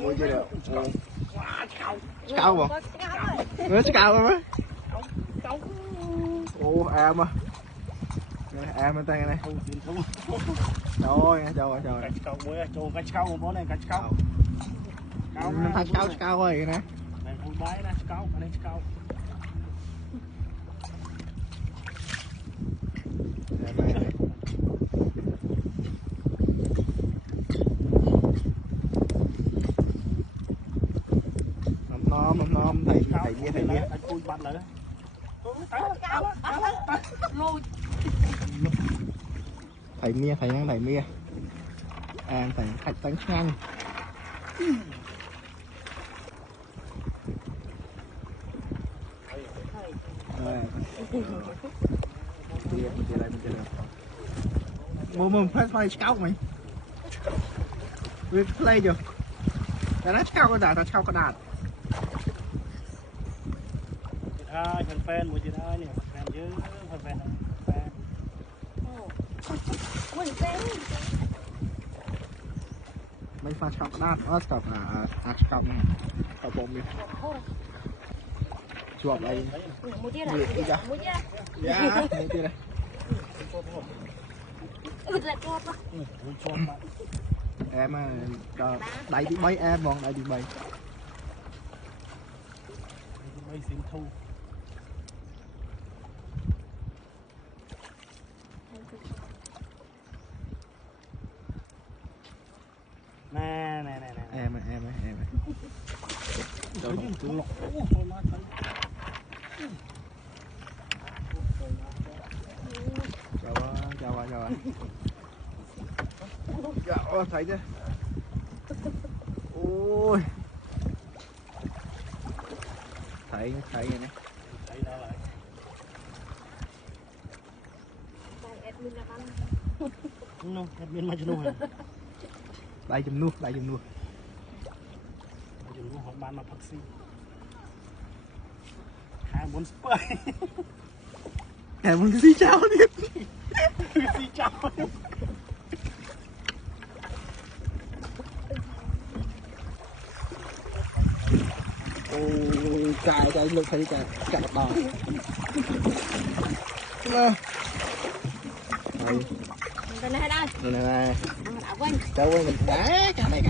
Mua chưa được. Cao không? Nó cao không á? Ồ, em à. Em bên tay này. Trời ơi, trời. Nó thay cao rồi nè. Mầm non thầy bia. Thầy mía. Thầy khách tấn nhanh. Mua play scout mày. With play chưa? Đã scout cái đạn. Thằng fan một chị hai nè, fan chứ, fan. Mấy pha scout cái đạn, scout scout này, scout bom đi. Chuột đây. Mua chia này. Dạ, mua chia đây. Em đẩy đi bay em bọn đẩy đi bay. Bay xin thu. Nè. Em. Trời ơi, tôi lọc. Chào. Dạ, thấy chưa? Ôi. Thấy rồi nè. Thấy đó lại. Không, admin mà chnu hả? Đây chùm nuôi. Chnu họ bán mà phát sinh. 4 spray. Em muốn xí cháo đi. Xí cháo. Ôi, cài lực thấy cài đỏ. Đây. Đây này đây. Đây này. Đã quên. Cháu quên mình đá cả này.